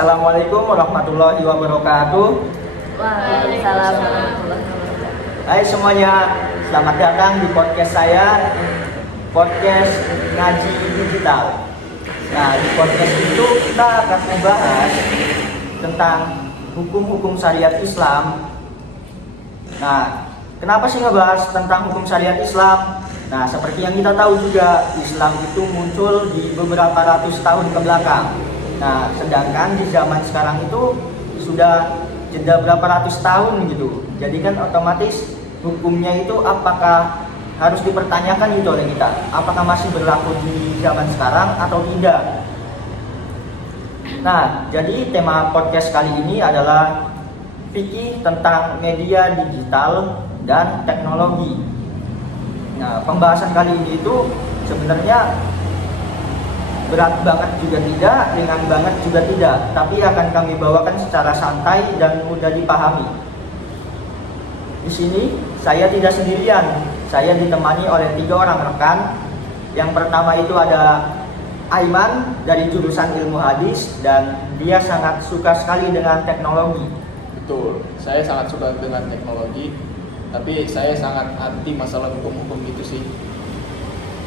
Assalamualaikum warahmatullahi wabarakatuh. Waalaikumsalam warahmatullahi wabarakatuh. Hai semuanya, selamat datang di podcast saya, podcast ngaji digital. Nah, di podcast itu kita akan membahas tentang hukum-hukum syariat Islam. Nah, kenapa sih ngebahas tentang hukum syariat Islam? Nah, seperti yang kita tahu juga, Islam itu muncul di beberapa ratus tahun ke belakang. Nah, sedangkan di zaman sekarang itu sudah jeda berapa ratus tahun gitu. Jadi kan otomatis hukumnya itu apakah harus dipertanyakan gitu oleh kita. Apakah masih berlaku di zaman sekarang atau tidak? Nah, jadi tema podcast kali ini adalah fikih tentang media digital dan teknologi. Nah, pembahasan kali ini itu sebenarnya berat banget juga tidak, ringan banget juga tidak, tapi akan kami bawakan secara santai dan mudah dipahami. Di sini saya tidak sendirian, saya ditemani oleh 3 orang rekan. Yang pertama itu ada Aiman dari jurusan ilmu hadis dan dia sangat suka sekali dengan teknologi. Betul, saya sangat suka dengan teknologi, tapi saya sangat anti masalah hukum-hukum gitu sih.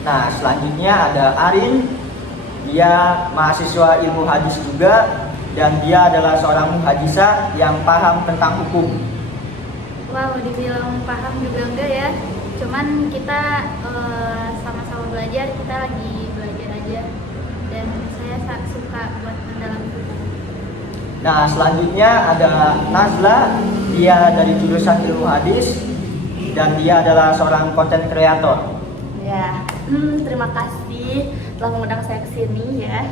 Nah, selanjutnya ada Arin, dia mahasiswa ilmu hadis juga dan dia adalah seorang muhadisah yang paham tentang hukum. Wow, dibilang paham juga enggak ya. Cuman kita sama-sama belajar, kita lagi belajar aja. Dan saya sangat suka buat mendalami hukum. Nah, selanjutnya ada Nazla, dia dari jurusan ilmu hadis dan dia adalah seorang content creator. Ya, terima kasih telah mengundang saya ke sini ya.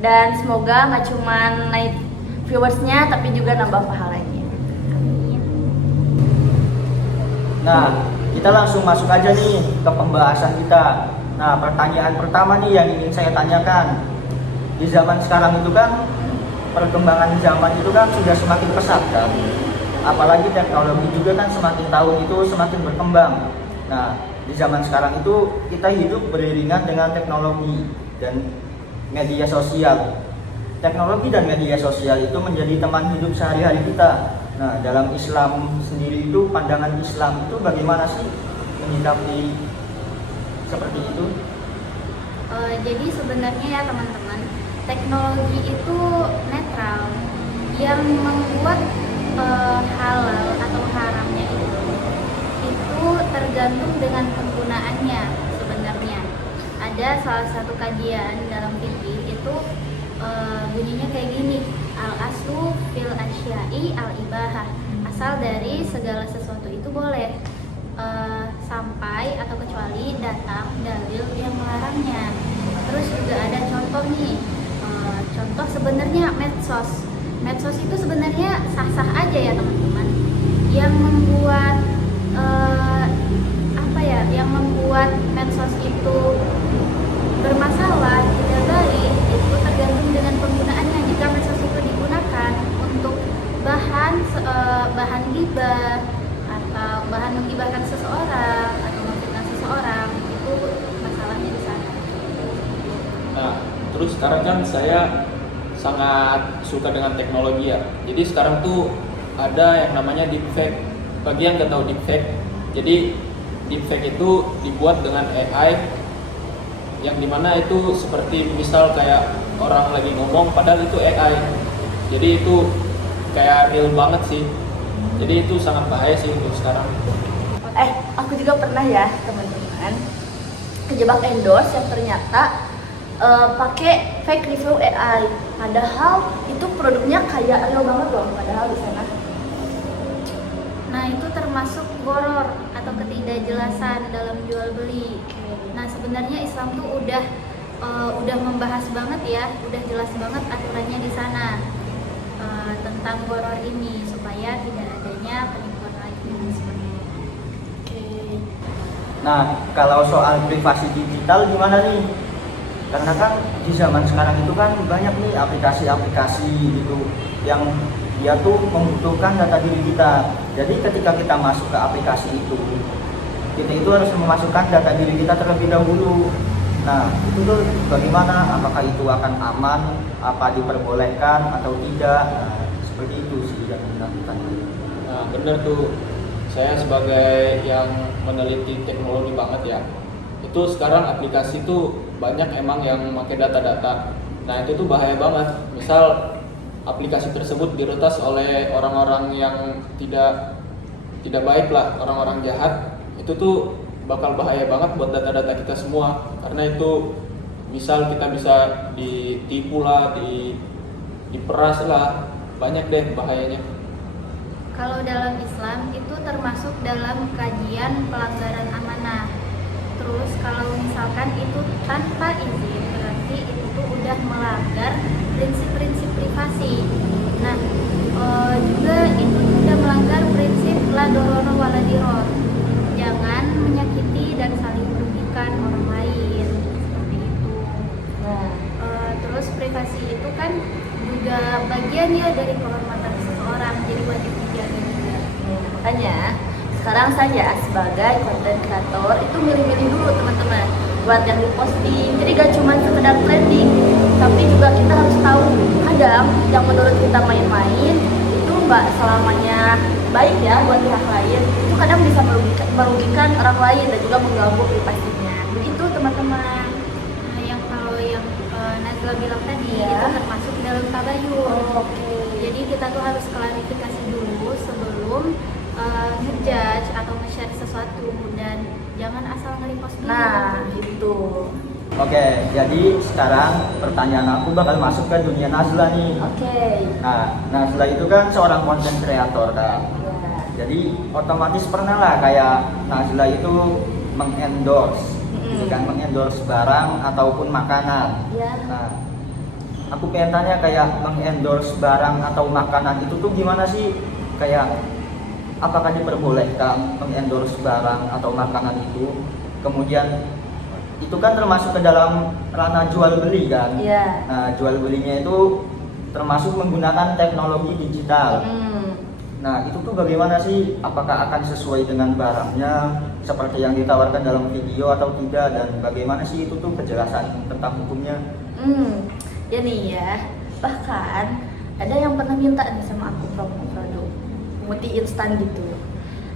Dan semoga nggak cuma naik viewersnya, tapi juga nambah pahalanya. Amin. Nah, kita langsung masuk aja nih ke pembahasan kita. Nah, pertanyaan pertama nih yang ingin saya tanyakan. Di zaman sekarang itu kan, perkembangan zaman itu kan sudah semakin pesat kan. Apalagi teknologi juga kan semakin tahun itu semakin berkembang. Nah, di zaman sekarang itu kita hidup beriringan dengan teknologi dan media sosial. Teknologi dan media sosial itu menjadi teman hidup sehari-hari kita. Nah, dalam Islam sendiri itu, pandangan Islam itu bagaimana sih menyikapi seperti itu? Jadi sebenarnya ya teman-teman, teknologi itu netral. Yang membuat halal atau haramnya itu tergantung dengan penggunaannya sebenarnya. Ada salah satu kajian dalam fikih itu bunyinya kayak gini, al aslu fil asya'i al ibahah, asal dari segala sesuatu itu boleh sampai atau kecuali datang dalil yang melarangnya. Terus juga ada contoh nih, contoh sebenarnya medsos itu sebenarnya sah-sah aja ya teman-teman. Yang membuat yang membuat medsos itu bermasalah, tidak baik, itu tergantung dengan penggunaannya. Jika medsos itu digunakan untuk bahan gibah atau bahan menggibahkan seseorang atau memfitnah seseorang, itu masalahnya di sana. Nah, terus sekarang kan saya sangat suka dengan teknologi ya. Jadi sekarang tuh ada yang namanya deepfake. Bagi yang nggak tahu deepfake, jadi deepfake itu dibuat dengan AI yang dimana itu seperti misal kayak orang lagi ngomong padahal itu AI. Jadi itu kayak real banget sih. Jadi itu sangat bahaya sih untuk sekarang. Aku juga pernah ya teman-teman kejebak endorse yang ternyata pakai fake review AI. Padahal itu produknya kayak real banget loh. Padahal di sana. Nah, itu termasuk gharar atau ketidakjelasan dalam jual beli. Nah, sebenarnya Islam tuh udah membahas banget ya, udah jelas banget aturannya di sana tentang gharar ini supaya tidak adanya penipuan lagi seperti itu. Nah, kalau soal privasi digital gimana nih? Karena kan di zaman sekarang itu kan banyak nih aplikasi-aplikasi gitu yang dia tuh membutuhkan data diri kita. Jadi ketika kita masuk ke aplikasi itu, kita itu harus memasukkan data diri kita terlebih dahulu. Nah, itu tuh bagaimana? Apakah itu akan aman? Apa diperbolehkan atau tidak? Nah, seperti itu sih yang dilakukan. Nah, bener tuh. Saya sebagai yang meneliti teknologi banget ya, itu sekarang aplikasi tuh banyak emang yang pakai data-data. Nah itu tuh bahaya banget. Misal aplikasi tersebut diretas oleh orang-orang yang tidak baik lah, orang-orang jahat, itu tuh bakal bahaya banget buat data-data kita semua. Karena itu misal kita bisa ditipu lah, diperas lah, banyak deh bahayanya. Kalau dalam Islam itu termasuk dalam kajian pelanggaran amanah. Terus kalau misalkan itu tanpa izin, berarti itu tuh udah melanggar prinsip-prinsip privasi. Nah, juga itu udah melanggar prinsip la dororo wala diror. Jangan menyakiti dan saling merugikan orang lain. Seperti itu. Nah, Terus privasi itu kan juga bagian ya dari kehormatan seseorang, jadi wajib dijaga juga. makanya sekarang saya sebagai content creator itu milih-milih dulu teman-teman buat yang diposting. Jadi gak cuma sekedar trending, tapi juga kita harus tahu kadang yang menurut kita main-main itu nggak selamanya baik ya buat pihak lain. Itu kadang bisa merugikan orang lain dan juga mengganggu privasinya. Begitu teman-teman. Nah, kalau yang Nazla bilang tadi Iya. itu termasuk dalam tabayun. Oke. Jadi kita tuh harus klarifikasi dulu sebelum ngejudge atau nge-share sesuatu, dan jangan asal nge-repost video. Nah, itu. Oke, jadi sekarang pertanyaan aku bakal masuk ke dunia Nazla nih. Oke. Nah, Nazla itu kan seorang konten kreator kan. Ya. Jadi otomatis pernah lah kayak Nazla itu mengendorse, gitu kan, mengendorse barang ataupun makanan. Ya. Nah, aku pengen tanya kayak mengendorse barang atau makanan itu tuh gimana sih? Kayak apakah diperbolehkan mengendorse barang atau makanan itu? Kemudian itu kan termasuk ke dalam ranah jual beli kan? Iya. Nah, jual belinya itu termasuk menggunakan teknologi digital. Nah, itu tuh bagaimana sih? Apakah akan sesuai dengan barangnya seperti yang ditawarkan dalam video atau tidak? Dan bagaimana sih itu tuh kejelasan tentang hukumnya? Ya nih ya, bahkan ada yang pernah minta nih sama aku promo produk pemutih instan gitu.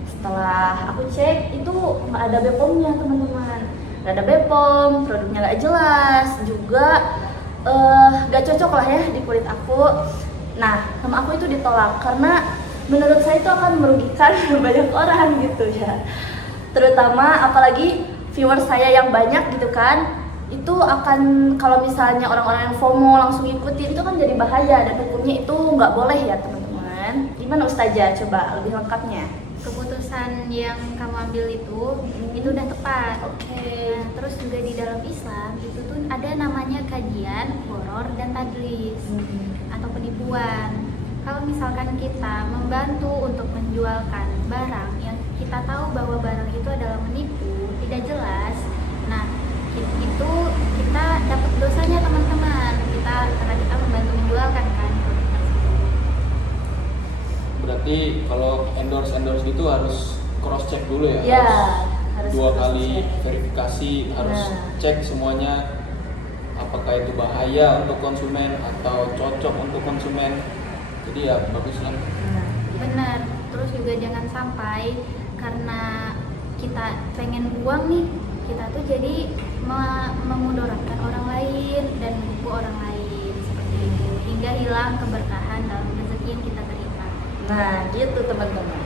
Setelah aku cek itu nggak ada BPOM-nya teman-teman, nggak ada BPOM, produknya nggak jelas, juga nggak cocok lah ya di kulit aku. Nah, sama aku itu ditolak karena menurut saya itu akan merugikan banyak orang gitu ya. Terutama apalagi viewer saya yang banyak gitu kan, itu akan kalau misalnya orang-orang yang FOMO langsung ikutin itu kan jadi bahaya, dan hukumnya itu nggak boleh ya teman-teman. Gimana Ustazah, coba lebih lengkapnya? Keputusan yang kamu ambil itu udah tepat. Oke. Nah, terus juga di dalam Islam itu tuh ada namanya kajian horor dan tadlis atau penipuan. Kalau misalkan kita membantu untuk menjualkan barang yang kita tahu bahwa barang itu adalah menipu, tidak jelas, nah itu kita dapat dosanya teman-teman. Karena kita membantu menjualkan kan produk tersebut. Berarti kalau endorse gitu harus cross check dulu ya. Ya, harus Dua cross kali check. verifikasi, harus Nah. cek semuanya apakah itu bahaya untuk konsumen atau cocok untuk konsumen. Jadi ya bagus lah. Nah, Benar. Terus juga jangan sampai karena kita pengen uang nih, kita tuh jadi memudaratkan orang lain dan menipu orang lain seperti itu, hingga hilang keberkahan dalam rezeki yang kita terima. nah gitu teman-teman.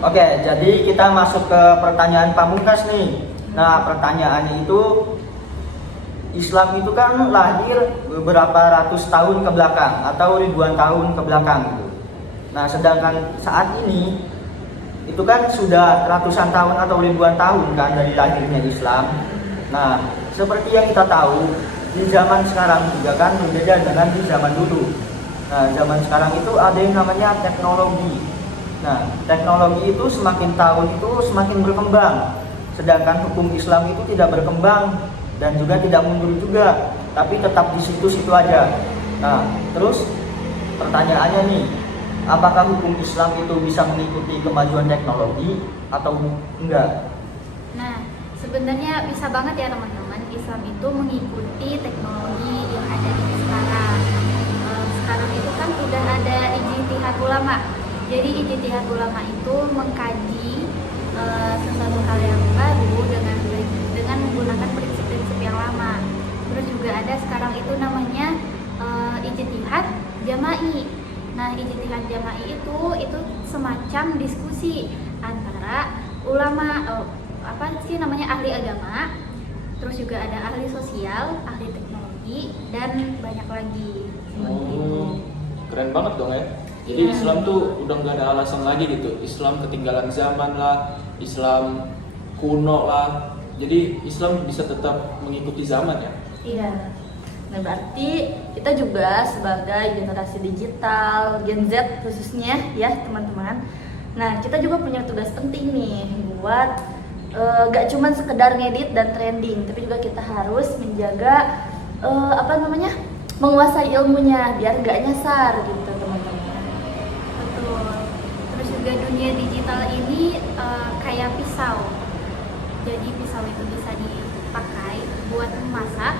Oke, jadi kita masuk ke pertanyaan pamungkas nih. Nah, pertanyaannya itu, Islam itu kan lahir beberapa ratus tahun ke belakang atau ribuan tahun ke belakang gitu. Nah, sedangkan saat ini itu kan sudah ratusan tahun atau ribuan tahun kan dari lahirnya Islam. Nah, seperti yang kita tahu, di zaman sekarang juga kan berbeda dengan di zaman dulu. Nah, zaman sekarang itu ada yang namanya teknologi. Nah, teknologi itu semakin tahun itu semakin berkembang. Sedangkan hukum Islam itu tidak berkembang dan juga tidak mundur juga, tapi tetap di situ-situ aja. Nah, terus pertanyaannya nih, apakah hukum Islam itu bisa mengikuti kemajuan teknologi atau enggak? Nah, Sebenarnya bisa banget ya teman-teman, Islam itu mengikuti teknologi yang ada di sekarang. Sekarang itu kan udah ada ijtihad ulama. Jadi ijtihad ulama itu mengkaji sesuatu hal yang baru dengan menggunakan prinsip-prinsip yang lama. Terus juga ada sekarang itu namanya ijtihad jama'i. Nah, ijtihad jama'i itu semacam diskusi antara ulama ahli agama, terus juga ada ahli sosial, ahli teknologi, dan banyak lagi. Seperti itu. Keren banget dong ya. Jadi Iya. Islam tuh udah nggak ada alasan lagi gitu. Islam ketinggalan zaman lah, Islam kuno lah. Jadi Islam bisa tetap mengikuti zaman ya. Iya. Nah, berarti kita juga sebagai generasi digital, Gen Z khususnya ya teman-teman. Nah, kita juga punya tugas penting nih buat gak cuma sekedar ngedit dan trending, tapi juga kita harus menjaga menguasai ilmunya biar gak nyasar gitu teman-teman. Betul. Terus juga dunia digital ini kayak pisau. Jadi pisau itu bisa dipakai buat memasak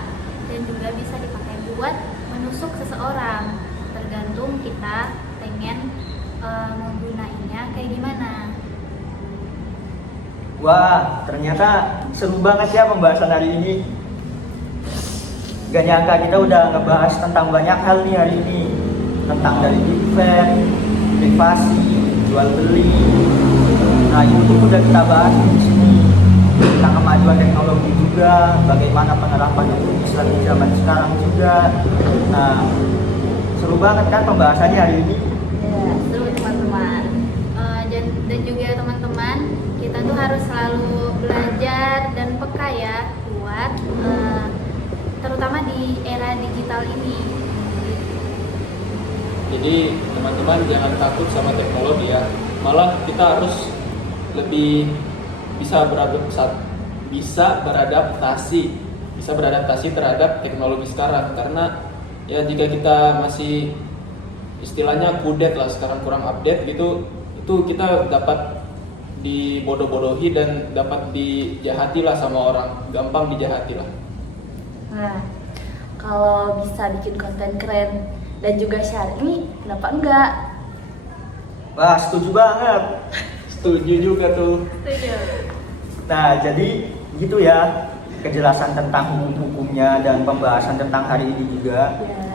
dan juga bisa dipakai buat menusuk seseorang. Tergantung kita pengen menggunainnya kayak gimana. Wah, ternyata seru banget ya pembahasan hari ini. Gak nyangka kita udah ngebahas tentang banyak hal nih hari ini. Tentang dari deepfake, privasi, jual beli. Nah, itu tuh udah kita bahas di sini. Tentang kemajuan teknologi juga, bagaimana penerapan hukum Islam di zaman sekarang juga. Nah, seru banget kan pembahasannya hari ini. Ya, seru teman-teman. Dan juga teman-teman, kita tuh harus selalu belajar dan peka ya buat terutama di era digital ini. Jadi teman-teman jangan takut sama teknologi ya. Malah kita harus lebih bisa beradaptasi terhadap teknologi sekarang, karena ya jika kita masih istilahnya kudet lah, sekarang kurang update gitu, itu kita dapat dibodoh-bodohi dan dapat dijahati lah sama orang, gampang dijahati lah. Nah, kalau bisa bikin konten keren dan juga syar'i, kenapa enggak? Wah, setuju banget. Setuju juga tuh. Setuju. Nah, jadi gitu ya kejelasan tentang hukum-hukumnya dan pembahasan tentang hari ini juga. Ya.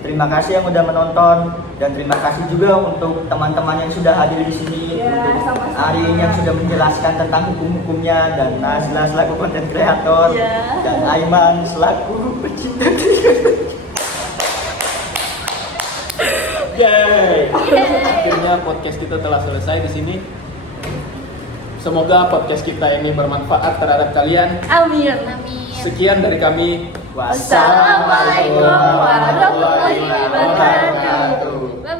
Terima kasih yang udah menonton dan terima kasih juga untuk teman-teman yang sudah hadir di sini, Ya, untuk sama-sama. Arin yang sudah menjelaskan tentang hukum-hukumnya, dan Nazla selaku konten kreator, Ya. dan Aiman selaku pecinta teknologi. Yeay. Akhirnya podcast kita telah selesai di sini. Semoga podcast kita ini bermanfaat terhadap kalian. Amin. Amin. Sekian dari kami. Wassalamualaikum warahmatullahi wabarakatuh. Bye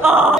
bye.